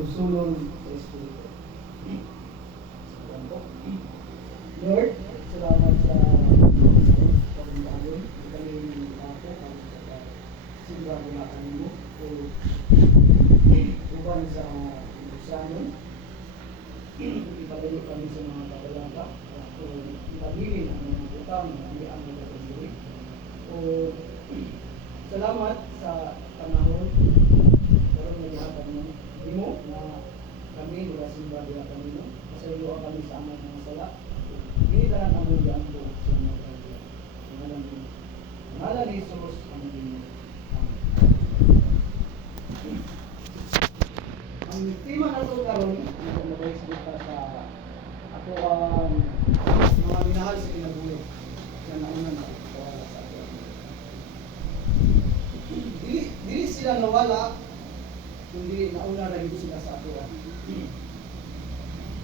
sulong sa Espiritu. Ayan po. Lord, salamat sa pagmamahal. Kami ako ang simba na kanino o uban sa Lusanon. Ipagalit kami sa mga kabalangka o ipabilin ang mga utang na hindi ang mga pagdiri. O salamat sa panahon karon nga gihapon mo na kami mula simba diha kanino masaylo kami sa among mga sala. Dili ta lang kami diyan po sa mga pagdiri. Ngalan ni Jesus ang Ginoo. Ang tema na ito karon ang nabay sa ako ang mga minahal sa kinabuhi na nauna na wala sa ato. Dili sila nawala kundi nauna na ito sila sa ato.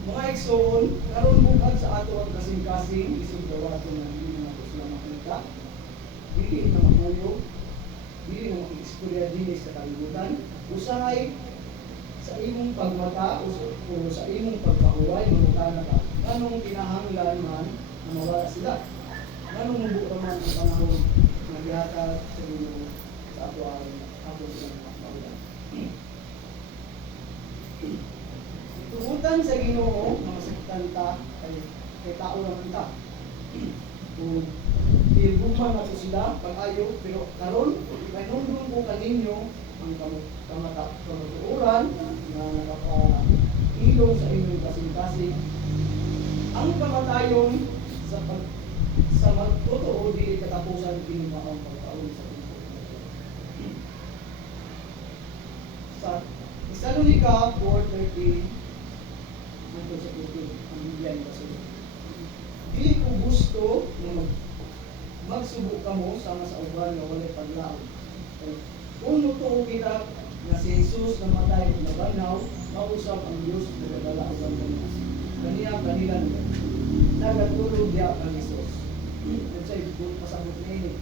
Mga igsoon, karon bukad sa ato ang kasing-kasing isig dawaton na hindi na sila makita. Dili na makuyo, dili na makikistorya dili sa kalibutan. Usahay sa imong pagmata o sa imong pagpahuway mamutana ka anong kinahanglan man na mawala sila, anong mubuo man ang panahon na gihatag sa Ginoo sa ato ang silang pagpahuway. Tugutan sa Ginoo na masaktan ta kay tao lang ta. Kung ibuman nato sila pag-ayo, pero karon ipanundon ko kaninyo ang kamatuoran na nakapahilong sa inyong kasing-kasing. Ang kamatayon sa magtotoo di katapusan kinimaang pagkaon sa inyo. Sa Thessalonica 4:13 nandun sa tubig ang Biblia ni Basilio. Di ko gusto na magsubok kamo sama sa uban na walay paglaom. Kung mutuo kita na si Jesus namatay na banaw, mausap ang Diyos na nagdala ang bandanas. Kanina nagatulog diya ang Jesus. At sa'yo, pasabot na ini.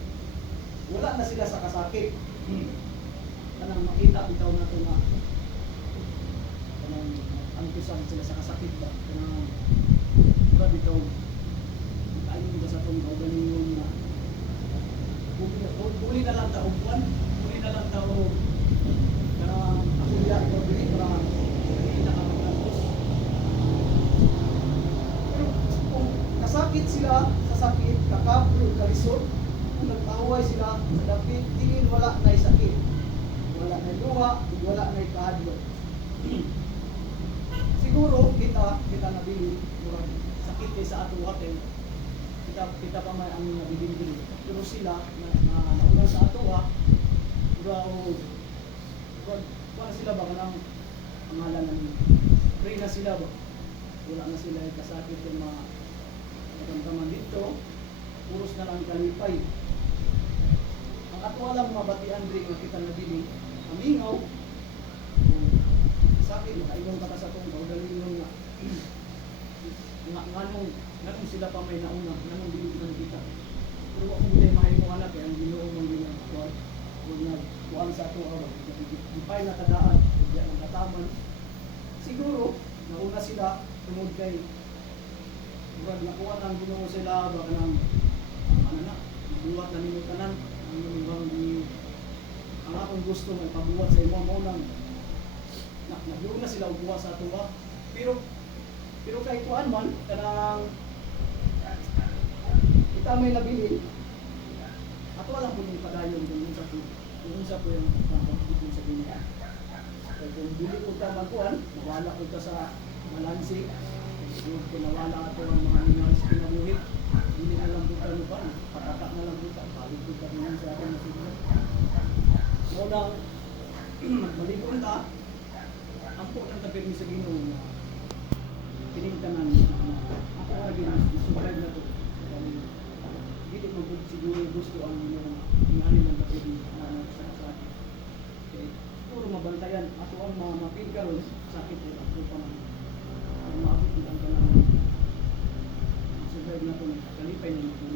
Wala na sila sa kasakit. Kanang makita bitaw na ito na kanang angkusan sila sa kasakit ba. Kanang mura bitaw kainin ba sa itong kaugalingon na huli na lang tao buwan. Huli na lang tao kanang ako diya ko dili para hindi na kamaglantos. Pero kung kasakit sila sa sakit, kakaplo, kalisod, kung nagpahaway sila sa dapit, tingin wala na sakit. Wala na luha, wala na kahadlok. Siguro kita nabili murag sakit kay sa atong water. Kita pa man ang nabilin. Pero sila na nauna sa ato wala sila ba kanang pangalan ng pray na sila ba? Wala na sila kasakit yung mga nakamtaman dito. Puros na lang kalipay. Ang ato alam mga batian rin nga kita nabili amingaw sakit makaingon ka sa itong kaugalingon nga nganong sila pa may nauna nganong binugunan kita. Pero kung hindi mahimo anak ang Ginoo mong ginagawa kung nagkuhan sa ato awag ipay na kadaan hindi ang kataman siguro nauna sila tungod kay murag nakuha ng Ginoo sila baka ng buwat na nimo tanan ang akong gusto may pabuwat sa imo mo nang nagluon na sila ubuwa sa ato pero kay kuan man kanang kita may nabili ato lang po yung padayon kung unsa po yung pagkakabit sa Ginoo. Kaya kung dili ko ka magkuhan, nawala ko ka sa malansi, kung nawala ato ang mga minahal sa kinabuhi, hindi na lang po ka ba, patatak na lang po ka, balik po ka naman sa akin na siguro. Unang magmalikon ka, ang po ng tapir sa Ginoo na pinigtanan ako lagi nasubrag na ito. Hindi mo siguro gusto ang ingani ng tapir sa akin. Okay. Puro mabantayan. Ato ang mga mapil karon sakit ito. Ako pa man. Ang maabot ang kanang nasubrag na ito. Kalipay na ito.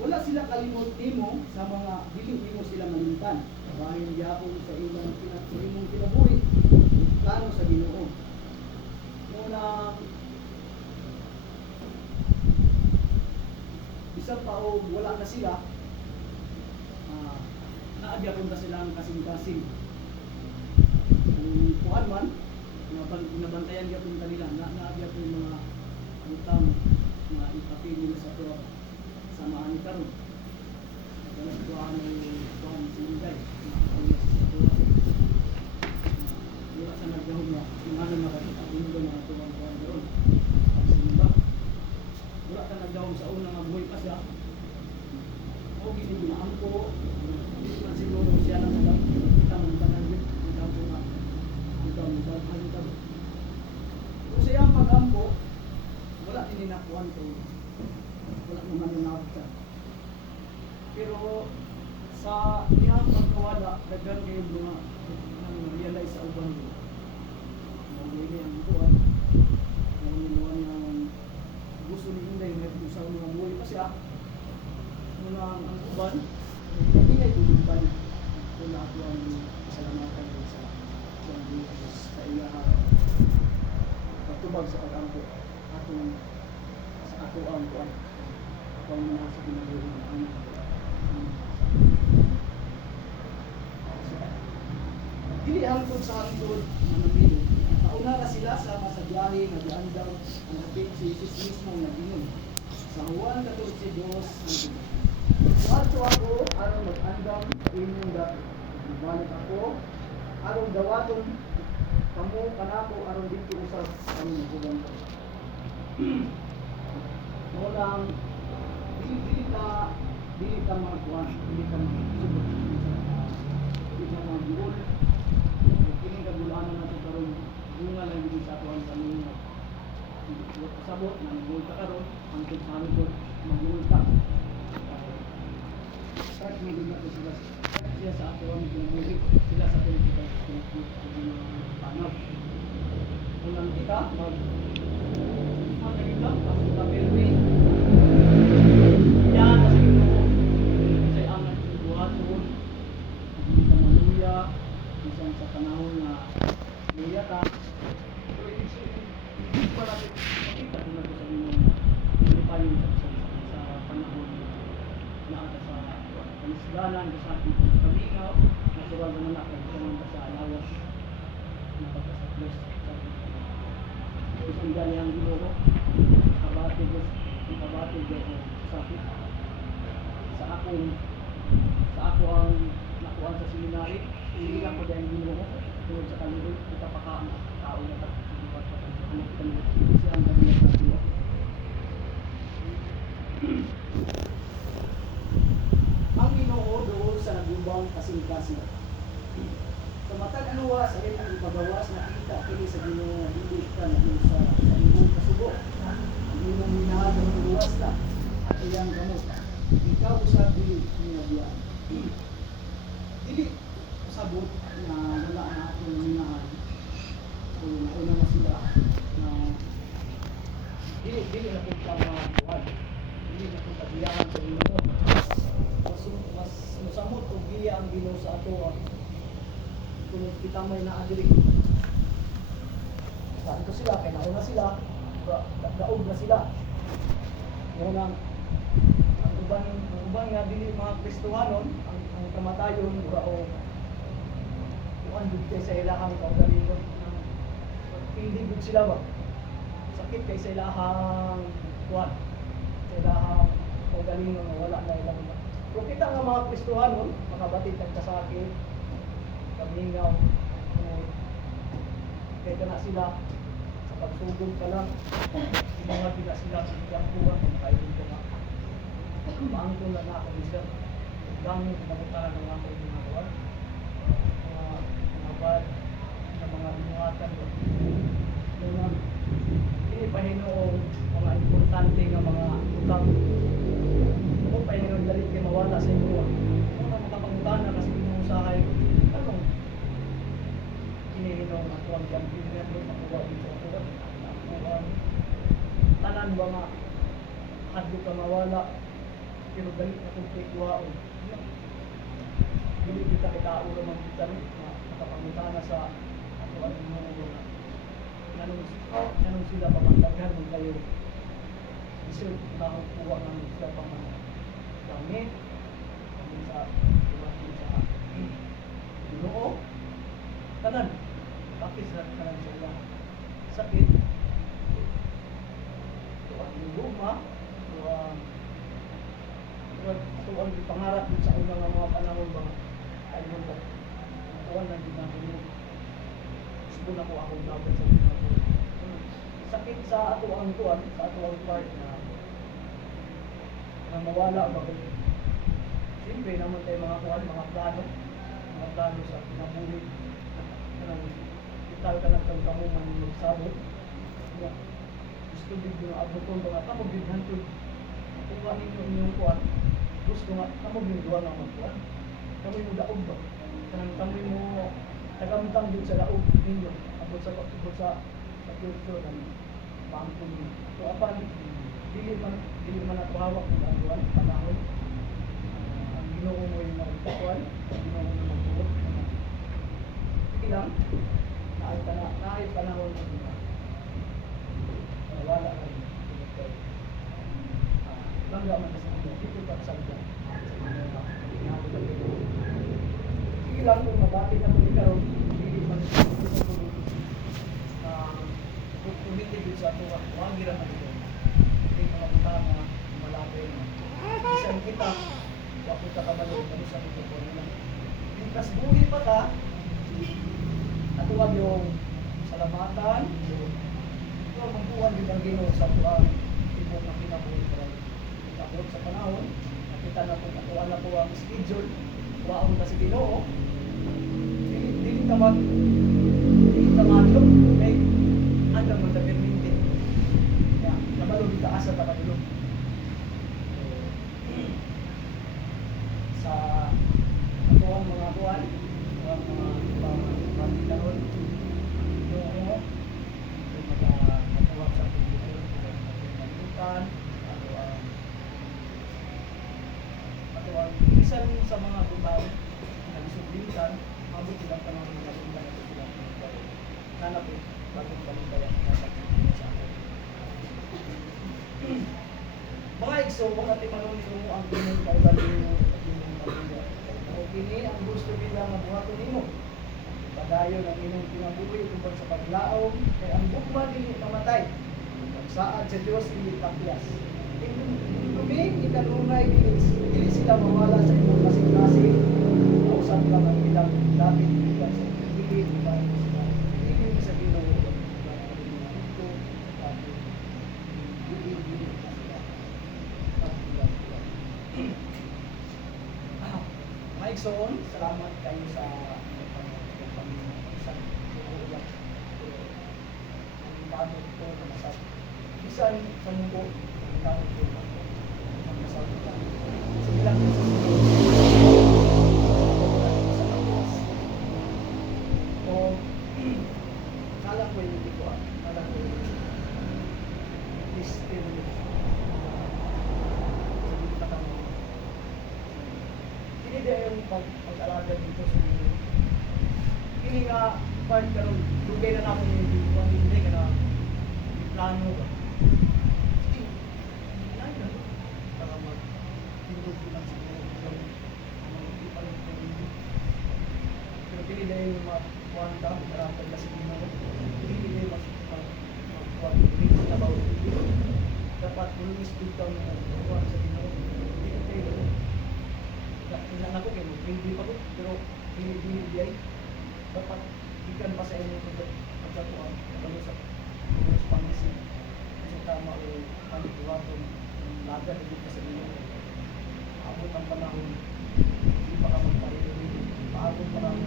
Wala sila kalimot nimo sa mga dili nimo sila malimtan. bahin yapon sa imong sa imong kinabuhi plano sa Ginoo. Muna bisag pa o wala na sila, naagyaton ta silang kasing-kasing. Kung kuan man, nabantayan gyapon kanila, naagyaton yung mga utang na ipapili sa tuwa sa maani karon. Kaya tuwa ng kuan sinugay, sa tuwa. Wala sa naghahog na, ingano na nakatapin ko na tuwang kuan doon. Pagsimba. Wala ka naghahog sa unang abuhay pa siya. O giniglaan ko, hindi man siguro siya lang kita mong panagit, kita mo na, kita mo ba, kita mo. Kung siya ang pag-ampo, wala tininakuan ko, wala naman nanawag siya. Pero sa iyang pagkawala, daghan kayo mga realize sa ubang yun. Hindi ang buwan, ang gusto ni Inday, may usaw mga buhay pa siya. Muna ang uban, hindi nga itulong pa niya. Kung ako ang salamatan sa Diyos sa iya patubag sa pag-ampo sa ato ang buwan. Ako ang nasa pinabuhin ng anak ko. Dili hangtod sa hangtod manamili. Pauna na sila sama sa biyahe, nag-andaw, ang hapit si Jesus mismo nag-inom. Sa Juan 14:2, Suadto ako, aron mag-andam inyong dati. Balik ako, aron dawaton kamo kanako aron dito usab kami nagubang ko. Molang dili ka magkuhan, dili ka magsubot. Dili ka magbuol. Kining kagulaanan nato karon, bunga lang dito sa atuan kami. Sabot na nagbuol ka karon, hangtod sa amin ko magbuol ka. Start mo din natin sila sa ato ang music, sila sa politika panap. Unang kita, magkakita, pasok ka pelwi. Yan, kasi ito, isa'y angat yung buhaton, hindi ka maluya, isang sa panahon na luya ka. So, hindi pa natin makita kung natin sa inyo, hindi pa yung sa panahon na ata sa kanisganan, sa ating kalingaw, natural naman ako sa alawas na pagkasaplos sa isang gali ang Ginoo, kabatid o sakit sa ako ang nakuha sa seminary, hindi lang ko dahil Ginoo tungkol sa kanilin, ipapakaang tao na anak kanilin siya ang kanilin sa tuwa. Ang Ginoo doon sa nagubang kasing-kasing. Sa matag anuwa sa iyong ang ipagawas na kita kini sa Ginoo nga dili ka na sa imong kasubo. Ang imong minahal ng luwas na at iyang gamot. Ikaw usab dili niya biya. Dili sabot na wala na atong minahal. Kung nauna na sila na dili na kung buwan. Dili na kung tabiyahan sa Ginoo. Mas masamot o giya ang Ginoo sa ato kung kita may naadiri. Saan ko sila, kaya nauna sila, daog na sila. Ngunang ang uban nga dili mga Kristohanon, ang kamatayon o andun kay sa ilahang kaugalingon. Hindi good sila ba? Sakit kay sa ilahang kuwan. Sa ilahang kaugalingon na wala na ilang. Kung kita nga mga Kristohanon, makabatid ng kasakit, kamingaw, kaya ka na sila sa pagsugod ka lang, mga bila sila sa pagkakuhan, makailin ka na. Maangkong na ako isa, gamit pagkutaran ng mga ginagawa, mga bad, na mga binuhatan. Hindi pa hinoong mga importante nga mga utang. Kung pa hinoong dalit kayo mawala sa inyo, kung na makapagutana kasi pinuusahay, tanong, hinihinong ako ang champion na ito, makuha dito ako, tanan ba nga, hadlo ka mawala, pero galit na kung kikuha o. dili kita kita ura man kita no nakapangutana sa ato ang mga nanong sila pamantaghan mo kayo isip na kuha ng sila gamit kami sa tumating sa Ginoo tanan bakit sa kanan sila sakit ito ang luma ito ang pangarap sa unang mga panahon ba ay mo ba kuha ng ginagawa gusto na ko akong dapat sa ginagawa sakit sa ato ang kuwan sa ato ang part na mawala ba siyempre naman tayo mga kuwan mga plano sa kinabuhi kanang ital ka ng kamuman ng magsabot gusto din yung aboton ba nga kamog din hantod kung nga ninyo inyong kuwan gusto nga kamog yung duwa nga magkuwan kamoy mo daog ba kanang kamoy mo tagamtang din sa daog ninyo abot sa future ng bangko ninyo so apan dili man ako hawak ng aduan panahon ang Ginoo mo yung nagpakuan ang Ginoo mo na magtuot ilang naay panahon na wala ka rin langga man sa inyo dito pa sa dyan sige lang kung mabati na kung ikaroon hindi man kumitibid sa ito huwag gira man ito hindi mga utama malapay na isang kita wakit ka kamalog kami sa ito po pintas buhi pa ka at huwag yung salamatan ito ang magbuwan din ang Ginoo sa tuwang tibok na kinabuhi para itakot sa panahon nakita na kung nakuha na po ang schedule waon na si Ginoo dili ka madlog may andang magdagirmintin kaya nabalog ka asa ta padulog sa ato ang mga kuwan ang mga pagkakaroon yung matawag sa pagkakaroon pagkakaroon ato ang isan sa mga butaw na disublitan mabot silang panahon na nabuntan na silang nanap bagong balibayan na sa akin mga igso kung natin manunod mo ang ginong kaibaliyo at ginong pamilya o kini ang gusto bilang mabuhato nimo padayon ang inyong pinabuhi tungkol sa paglaom kay ang bukma dili mamatay pagsaad sa Dios dili taklas kami ikanunay dili sila mawala sa imong kasing-kasing usap ka ng ilang dapit ikan sa dili pa dili sa Ginoo ito Maigsoon, salamat kayo sa isang uulak ang bagong ito na masal bisan sa mundo ang bagong ito ang masal ito sa bilang sa o kalang ko yung dito kalang ko yung listin hindi yung pag-alaga dito sa dito. Hindi nga, part ka rin, lugay na namin yung dito, hindi ka na plano ka. Hindi, hindi na. Para mag-tindog ko lang sa mga hindi pa rin ko hindi. Pero hindi na yung mag-kuwanta, maraming kasi Ginoo. Hindi na yung mag-kuwanta, hindi na about it. Dapat ulong-speed ka mo mag-kuwanta sa Ginoo. Hindi ka kayo. Inan ako kayo, hindi pa ko, pero hindi ay dapat ikan pa sa inyo pagkatuan, kalusap pangisin kasi tama o panituwaton laga na dito sa inyo abot ang panahon hindi pa ka magparirin paabot pa lang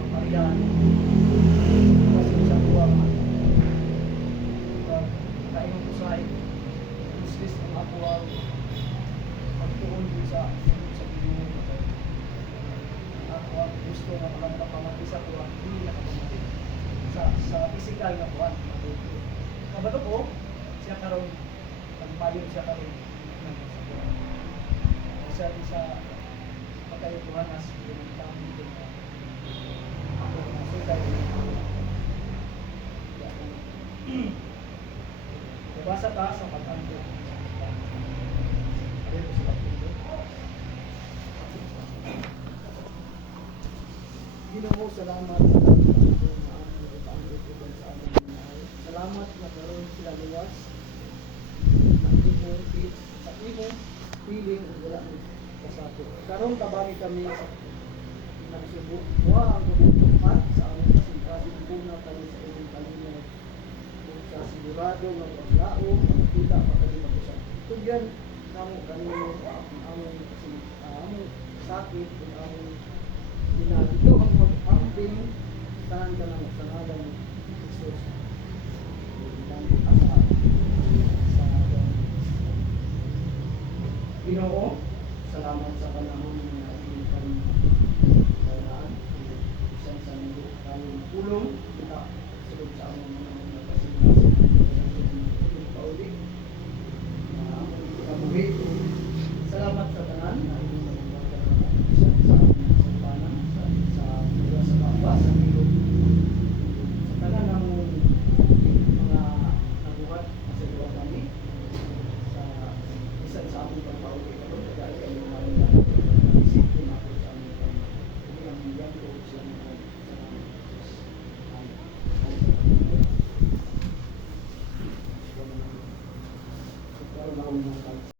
magpariyan kasi sa tuwang kainong kusay uslis ng apuaw pagtuon din sa ako ang gusto na pamati sa kuwan, hindi nakapamati sa physical na kuwan. Kabato ko, siya karon nagpayon siya karon sa kuwan. Isa kayo tuhanas yung kami din ako na sukay. Nabasa ka sa pag-ando. Ayun po sa pag-ando. Ginoo, salamat sa dami na aming ipang-ipon sa aming mga. Salamat na karoon sila luwas. Ng imong sa imong feeling wala ng kasabi. Karoon tabagi kami sa nagsubok. Ang kubutuhan sa aming kasingkasing buna kami sa imong kalinod. Kung sa sigurado ng paglao, kita pa kami mag-usap. Tugyan kamo kami ang aming sakit, ang aming ito ang mag-amping tahan ka lang sa ngalan ni Jesus. Ginoo, salamat sa panahon na inipan karaan. Isang sa mundo tayo tulong kita sulod sa aming mga